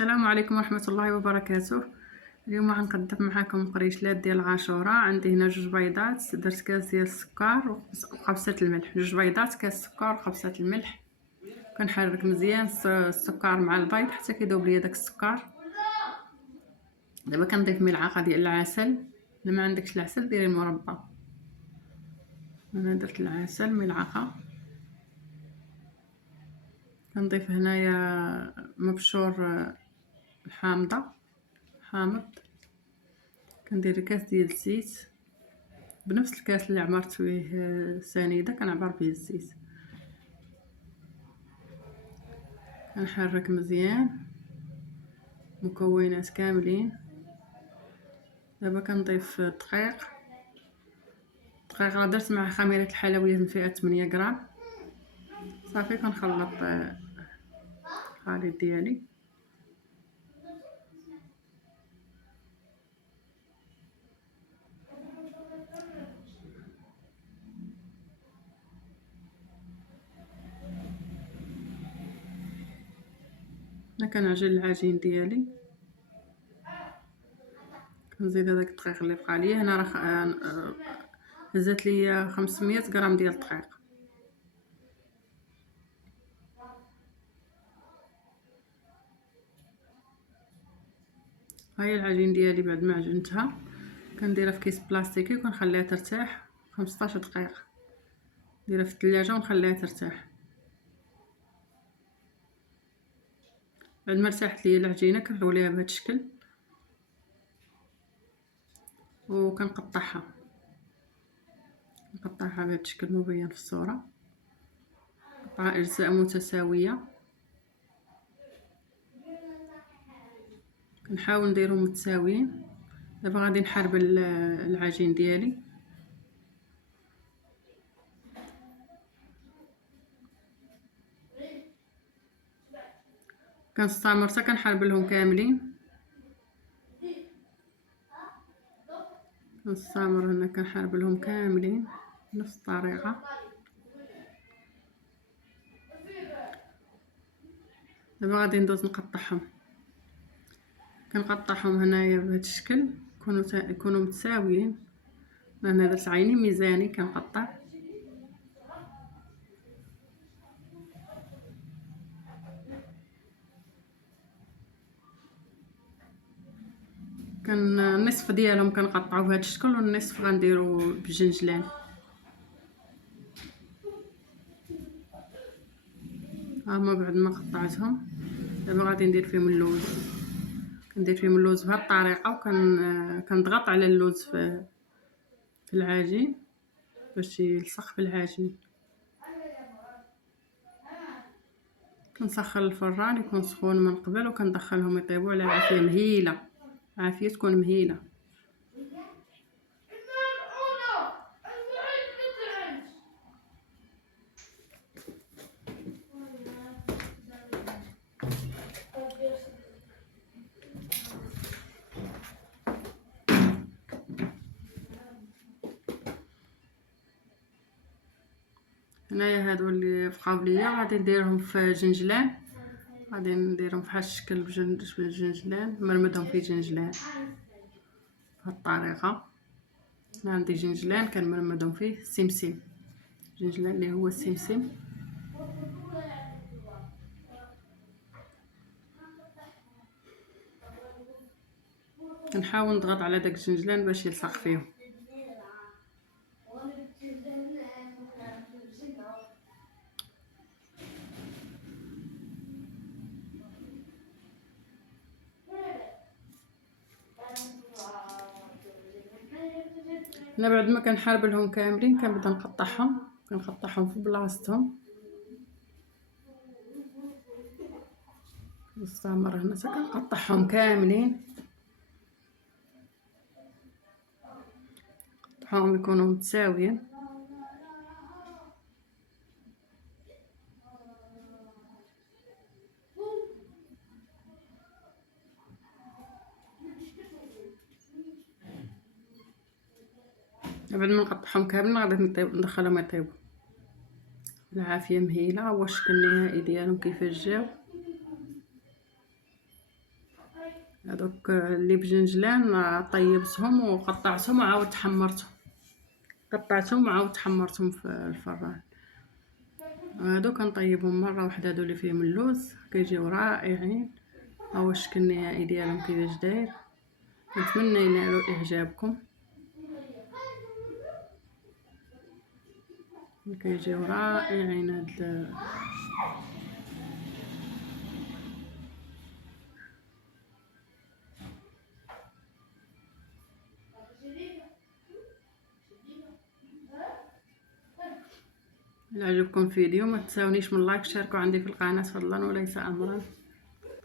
السلام عليكم ورحمة الله وبركاته. اليوم غنقدم معكم قريشلات ديال عاشوراء. عندي هنا 2 بيضات، درت كاس ديال السكر وخبصة الملح. 2 بيضات، كاس السكر وخبصة الملح. كنحرك مزيان السكر مع البيض حتى كيذوب ليا داك السكر. دابا كنضيف ملعقة ديال العسل. الا ما عندكش العسل ديري المربى. انا درت العسل ملعقة. كنضيف هنايا مبشور حامض. كندير كاس ديال الزيت بنفس الكاس اللي عمرت فيه سنيده، كنعبر به الزيت. كنحرك مزيان مكونات كاملين. دابا كنضيف الدقيق راه درت مع خميره الحلويات من فئه 8 غرام. صافي كنخلط الخليط ديالي. انا كنعجن العجين ديالي، كنزيد هذاك الدقيق اللي بقى ليا هنا. راه هزات ليا 500 غرام ديال الدقيق. هاهي العجين ديالي بعد ما عجنتها كنديرها في كيس بلاستيكي وكنخليها ترتاح 15 دقيقه. نديرها في الثلاجه ونخليها ترتاح. بعد ما ارتاحت ليا العجينه كنروليها بهذا الشكل وكنقطعها بهذا الشكل مبين في الصوره، قطع اجزاء متساويه. كنحاول نديرهم متساويين. دابا غادي نحرب العجين ديالي. كنستمر حتى كنحرب لهم كاملين. كنستمر هنا كنحرب لهم كاملين بنفس الطريقه. دابا غادي ندوز نقطعهم. كنقطعهم هنايا بهذا الشكل يكونوا متساويين. انا درت عيني ميزاني كنقطع. كان النصف ديالهم كنقطعوا بهذا الشكل والنصف غنديروا بجنجلان. هما بعد ما قطعتهم دابا غادي ندير فيهم اللوز. كندير فيهم اللوز بهذه الطريقه كنضغط على اللوز في العجين باش يلصق في العجين. كنسخن الفران يكون سخون من قبل وكندخلهم يطيبوا على عافيه مهيله. عافيه تكون مهيله. هنايا هادو اللي بقاو ليا غادي نديرهم في جنجلان. غادي نديرهم بحال الشكل بجنجلان، مرمدهم في جنجلان بهاد الطريقه. انا عندي جنجلان كنمرمدهم فيه سمسم. جنجلان اللي هو السمسم. كنحاول نضغط على داك الجنجلان باش يلصق فيهم. انا بعد ما كنحارب لهم كاملين كنبدا كنقطعهم في بلاصتهم. نستمر هنا حتى كنقطعهم كاملين. نقطعهم يكونوا متساويين. بعد ما نقطعهم كاملين غادي ندخلهم يطيبوا. العافيه مهيله. هو الشكل النهائي ديالهم كيفاش جاو. هذوك اللي بجنجلان طيبتهم وقطعتهم وعاود حمرتهم، قطعتهم وعاود حمرتهم في الفران. هادو كنطيبهم مره واحده، هادو اللي فيهم اللوز كيجيو رائعين. ها هو الشكل النهائي ديالهم كيفاش داير. نتمنى ينالوا اعجابكم، كيجيو رائعين هاد إلا عجبكم الفيديو ما تنساونيش من لايك، شاركوا عندي في القناه فضلا وليس امرا.